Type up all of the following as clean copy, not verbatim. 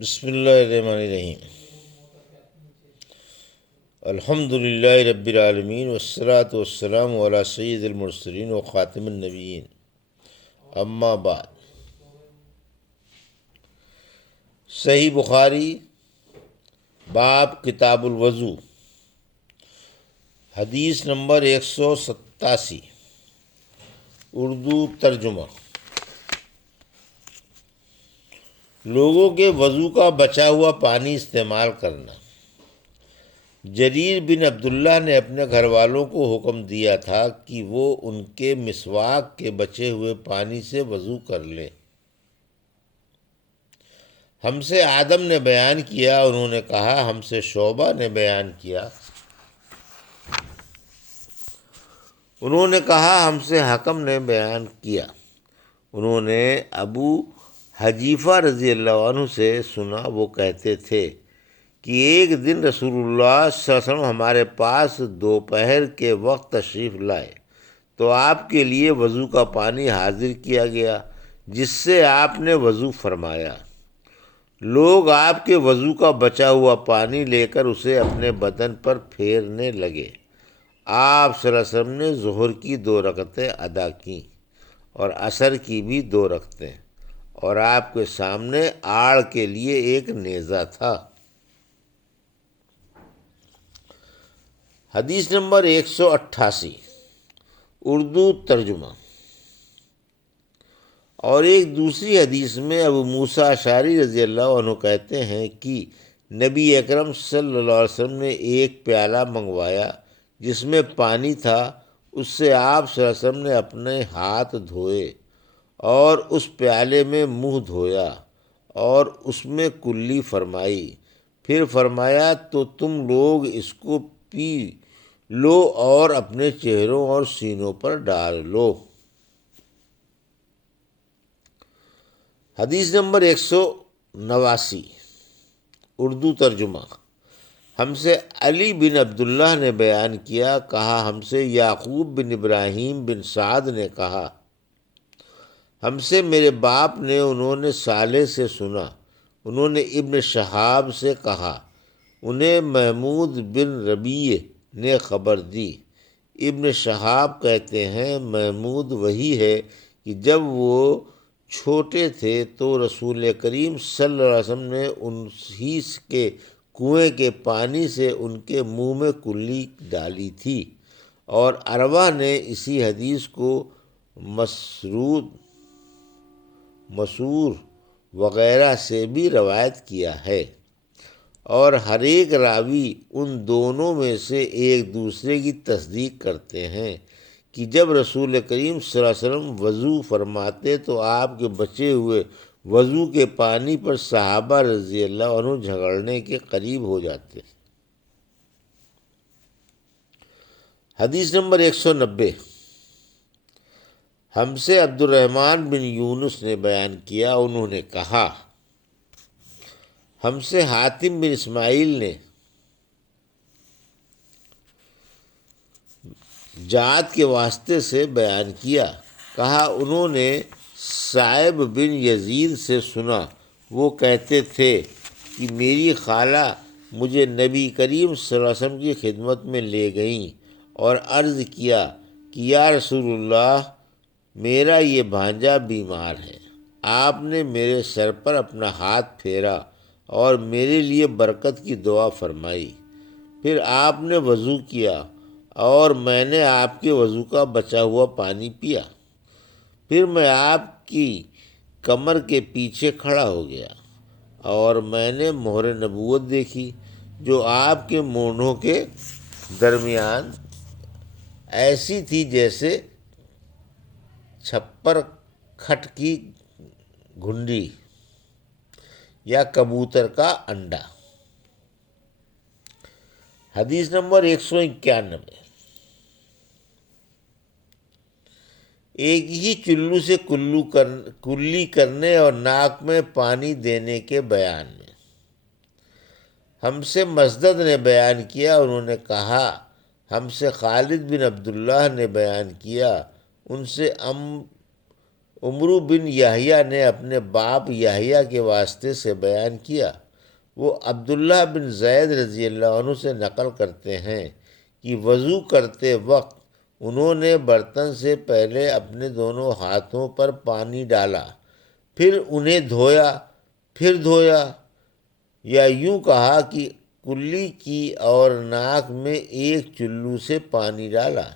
بسم اللہ الرحمن الرحیم۔ الحمد للہ رب العالمین والصلاة والسلام علی سید المرسلین و خاتم النبیین، اما بعد۔ صحیح بخاری باب کتاب الوضو، حدیث نمبر 187، اردو ترجمہ۔ لوگوں کے وضو کا بچا ہوا پانی استعمال کرنا۔ جریر بن عبداللہ نے اپنے گھر والوں کو حکم دیا تھا کہ وہ ان کے مسواک کے بچے ہوئے پانی سے وضو کر لیں۔ ہم سے آدم نے بیان کیا، انہوں نے کہا۔ ہم سے شعبہ نے بیان کیا، انہوں نے کہا۔ ہم سے حکم نے بیان کیا، انہوں نے ابو حذیفہ رضی اللہ عنہ سے سنا، وہ کہتے تھے کہ ایک دن رسول اللہ صلی اللہ علیہ وسلم ہمارے پاس دوپہر کے وقت تشریف لائے تو آپ کے لیے وضو کا پانی حاضر کیا گیا، جس سے آپ نے وضو فرمایا۔ لوگ آپ کے وضو کا بچا ہوا پانی لے کر اسے اپنے بدن پر پھیرنے لگے۔ آپ صلی اللہ علیہ وسلم نے ظہر کی 2 رکعتیں ادا کیں اور عصر کی بھی 2 رکعتیں، اور آپ کے سامنے آڑ کے لیے ایک نیزہ تھا۔ حدیث نمبر 188، اردو ترجمہ۔ اور ایک دوسری حدیث میں ابو موسیٰ اشعری رضی اللہ عنہ کہتے ہیں کہ نبی اکرم صلی اللہ علیہ وسلم نے ایک پیالہ منگوایا جس میں پانی تھا، اس سے آپ صلی اللہ علیہ وسلم نے اپنے ہاتھ دھوئے اور اس پیالے میں منہ دھویا اور اس میں کلی فرمائی، پھر فرمایا تو تم لوگ اس کو پی لو اور اپنے چہروں اور سینوں پر ڈال لو۔ حدیث نمبر 189، اردو ترجمہ۔ ہم سے علی بن عبداللہ نے بیان کیا، کہا ہم سے یعقوب بن ابراہیم بن سعد نے کہا ہم سے میرے باپ نے، انہوں نے صالح سے سنا، انہوں نے ابن شہاب سے کہا، انہیں محمود بن ربیع نے خبر دی۔ ابن شہاب کہتے ہیں محمود وہی ہے کہ جب وہ چھوٹے تھے تو رسول کریم صلی اللہ علیہ وسلم نے انہی کے کنویں کے پانی سے ان کے منہ میں کلی ڈالی تھی، اور عروہ نے اسی حدیث کو مسعور وغیرہ سے بھی روایت کیا ہے، اور ہر ایک راوی ان دونوں میں سے ایک دوسرے کی تصدیق کرتے ہیں کہ جب رسول کریم صلی اللہ علیہ وسلم وضو فرماتے تو آپ کے بچے ہوئے وضو کے پانی پر صحابہ رضی اللہ عنہ جھگڑنے کے قریب ہو جاتے۔ حدیث نمبر 190، ہم سے عبد الرحمن بن یونس نے بیان کیا، انہوں نے کہا ہم سے حاتم بن اسماعیل نے جعد کے واسطے سے بیان کیا، کہا انہوں نے صائب بن یزید سے سنا، وہ کہتے تھے کہ میری خالہ مجھے نبی کریم صلی اللہ علیہ وسلم کی خدمت میں لے گئیں اور عرض کیا کہ یا رسول اللہ، میرا یہ بھانجا بیمار ہے۔ آپ نے میرے سر پر اپنا ہاتھ پھیرا اور میرے لیے برکت کی دعا فرمائی، پھر آپ نے وضو کیا اور میں نے آپ کے وضو کا بچا ہوا پانی پیا، پھر میں آپ کی کمر کے پیچھے کھڑا ہو گیا اور میں نے مہر نبوت دیکھی جو آپ کے مونڈھوں کے درمیان ایسی تھی جیسے چھپر کھٹ کی گھنڈی یا کبوتر کا انڈا۔ حدیث نمبر 191، ایک ہی چلو سے کلی کرنے اور ناک میں پانی دینے کے بیان میں۔ ہم سے مسدد نے بیان کیا، انہوں نے کہا ہم سے خالد بن عبداللہ نے بیان کیا، ان سے عمرو بن یحییٰ نے اپنے باپ یحییٰ کے واسطے سے بیان کیا۔ وہ عبداللہ بن زید رضی اللہ عنہ سے نقل کرتے ہیں کہ وضو کرتے وقت انہوں نے برتن سے پہلے اپنے دونوں ہاتھوں پر پانی ڈالا، پھر انہیں دھویا، پھر دھویا، یا یوں کہا کہ کلی کی اور ناک میں ایک چلو سے پانی ڈالا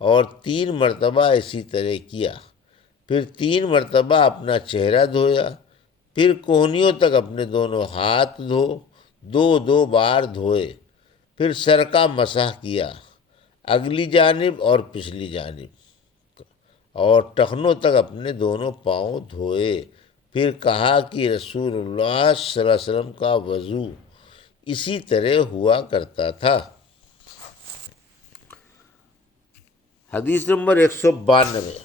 اور 3 مرتبہ اسی طرح کیا، پھر 3 مرتبہ اپنا چہرہ دھویا، پھر کوہنیوں تک اپنے دونوں ہاتھ دو بار دھوئے، پھر سر کا مسح کیا، اگلی جانب اور پچھلی جانب، اور ٹخنوں تک اپنے دونوں پاؤں دھوئے۔ پھر کہا کہ رسول اللہ صلی اللہ علیہ وسلم کا وضو اسی طرح ہوا کرتا تھا۔ حدیث نمبر 192،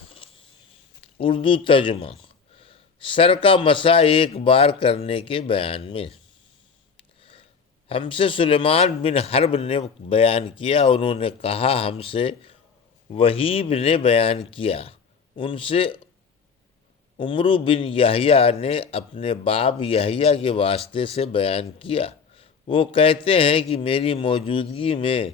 اردو ترجمہ۔ سر کا مسح ایک بار کرنے کے بیان میں۔ ہم سے سلیمان بن حرب نے بیان کیا، انہوں نے کہا ہم سے وہیب نے بیان کیا، ان سے عمرو بن یحییٰ نے اپنے باپ یحییٰ کے واسطے سے بیان کیا۔ وہ کہتے ہیں کہ میری موجودگی میں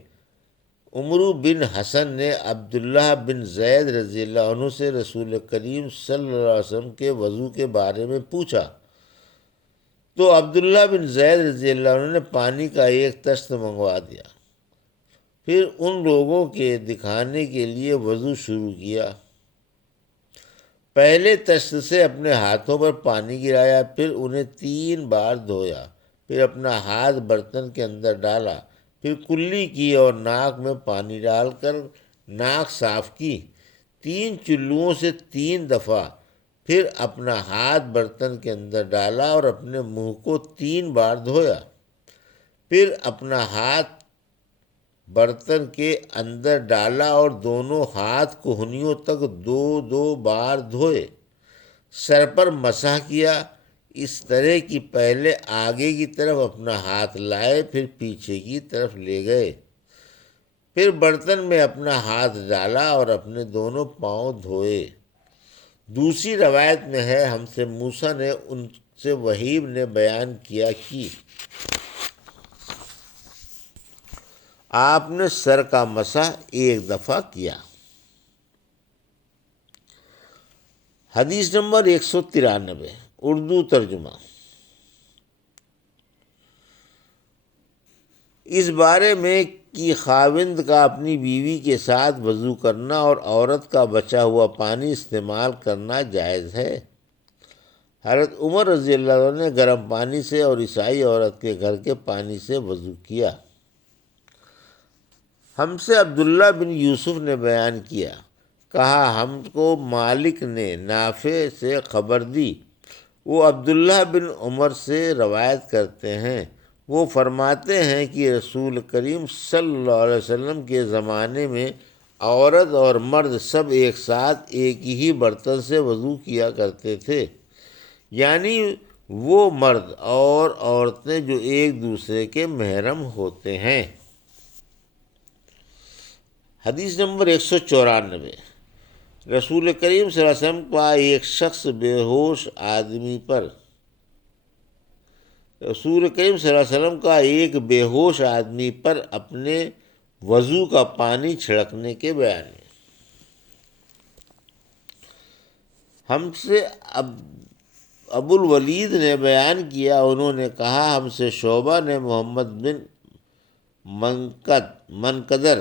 عمرو بن حسن نے عبداللہ بن زید رضی اللہ عنہ سے رسول کریم صلی اللہ علیہ وسلم کے وضو کے بارے میں پوچھا، تو عبداللہ بن زید رضی اللہ عنہ نے پانی کا ایک طست منگوا دیا، پھر ان لوگوں کے دکھانے کے لیے وضو شروع کیا۔ پہلے طست سے اپنے ہاتھوں پر پانی گرایا، پھر انہیں 3 بار دھویا، پھر اپنا ہاتھ برتن کے اندر ڈالا، پھر کلی کی اور ناک میں پانی ڈال کر ناک صاف کی 3 چلوؤں سے 3 دفعہ، پھر اپنا ہاتھ برتن کے اندر ڈالا اور اپنے منہ کو 3 بار دھویا، پھر اپنا ہاتھ برتن کے اندر ڈالا اور دونوں ہاتھ کوہنیوں تک 2 بار دھوئے، سر پر مسح کیا، اس طرح کہ پہلے آگے کی طرف اپنا ہاتھ لائے، پھر پیچھے کی طرف لے گئے، پھر برتن میں اپنا ہاتھ ڈالا اور اپنے دونوں پاؤں دھوئے۔ دوسری روایت میں ہے ہم سے موسیٰ نے ان سے وہیب نے بیان کیا کہ آپ نے سر کا مسح 1 دفعہ کیا۔ حدیث نمبر 193، اردو ترجمہ۔ اس بارے میں کہ خاوند کا اپنی بیوی کے ساتھ وضو کرنا اور عورت کا بچا ہوا پانی استعمال کرنا جائز ہے۔ حضرت عمر رضی اللہ عنہ نے گرم پانی سے اور عیسائی عورت کے گھر کے پانی سے وضو کیا۔ ہم سے عبداللہ بن یوسف نے بیان کیا، کہا ہم کو مالک نے نافع سے خبر دی، وہ عبداللہ بن عمر سے روایت کرتے ہیں، وہ فرماتے ہیں کہ رسول کریم صلی اللہ علیہ وسلم کے زمانے میں عورت اور مرد سب ایک ساتھ ایک ہی برتن سے وضو کیا کرتے تھے، یعنی وہ مرد اور عورتیں جو ایک دوسرے کے محرم ہوتے ہیں۔ حدیث نمبر 194، رسول کریم صلی اللہ علیہ وسلم کا ایک شخص بے ہوش آدمی پر بے ہوش آدمی پر اپنے وضو کا پانی چھڑکنے کے بیان میں۔ ہم سے ابو الولید نے بیان کیا، انہوں نے کہا ہم سے شعبہ نے محمد بن منقدر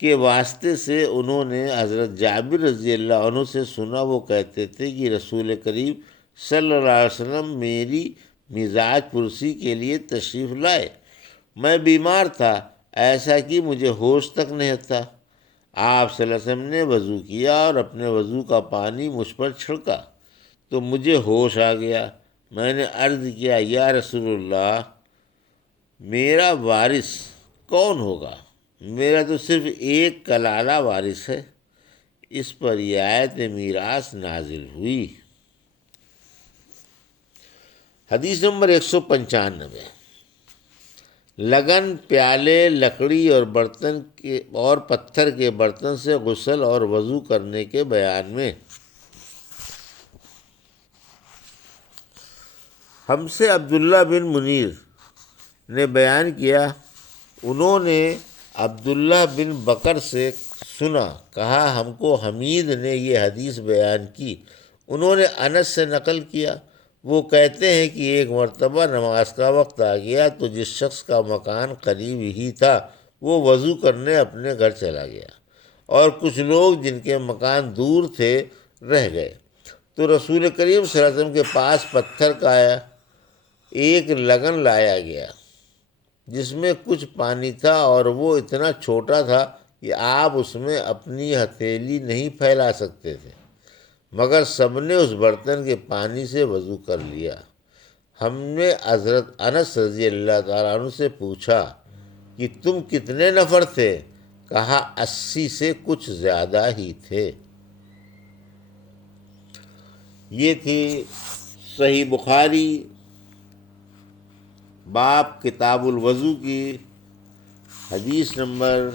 کے واسطے سے انہوں نے حضرت جابر رضی اللہ عنہ سے سنا، وہ کہتے تھے کہ رسول کریم صلی اللہ علیہ وسلم میری مزاج پرسی کے لیے تشریف لائے، میں بیمار تھا، ایسا کہ مجھے ہوش تک نہیں تھا، آپ صلی اللہ علیہ وسلم نے وضو کیا اور اپنے وضو کا پانی مجھ پر چھڑکا تو مجھے ہوش آ گیا، میں نے عرض کیا یا رسول اللہ میرا وارث کون ہوگا؟ میرا تو صرف ایک کلالہ وارث ہے۔ اس پر یہ آیت میراث نازل ہوئی۔ حدیث نمبر 195، لگن، پیالے، لکڑی اور پتھر کے برتن سے غسل اور وضو کرنے کے بیان میں۔ ہم سے عبداللہ بن منیر نے بیان کیا، انہوں نے عبداللہ بن بکر سے سنا، کہا ہم کو حمید نے یہ حدیث بیان کی، انہوں نے انس سے نقل کیا، وہ کہتے ہیں کہ ایک مرتبہ نماز کا وقت آ گیا تو جس شخص کا مکان قریب ہی تھا وہ وضو کرنے اپنے گھر چلا گیا، اور کچھ لوگ جن کے مکان دور تھے رہ گئے، تو رسول کریم صلی اللہ علیہ وسلم کے پاس پتھر کا ایک لگن لایا گیا جس میں کچھ پانی تھا، اور وہ اتنا چھوٹا تھا کہ آپ اس میں اپنی ہتھیلی نہیں پھیلا سکتے تھے، مگر سب نے اس برتن کے پانی سے وضو کر لیا۔ ہم نے حضرت انس رضی اللہ تعالیٰ عنہ سے پوچھا کہ تم کتنے نفر تھے؟ کہا 80 سے کچھ زیادہ ہی تھے۔ یہ تھی صحیح بخاری باب کتاب الوضو کی حدیث نمبر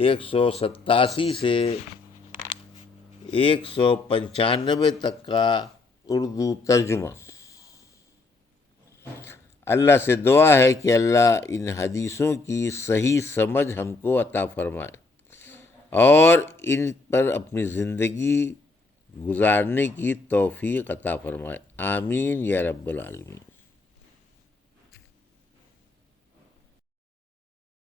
187 سے 195 تک کا اردو ترجمہ۔ اللہ سے دعا ہے کہ اللہ ان حدیثوں کی صحیح سمجھ ہم کو عطا فرمائے اور ان پر اپنی زندگی گزارنے کی توفیق عطا فرمائے، آمین یا رب العالمین۔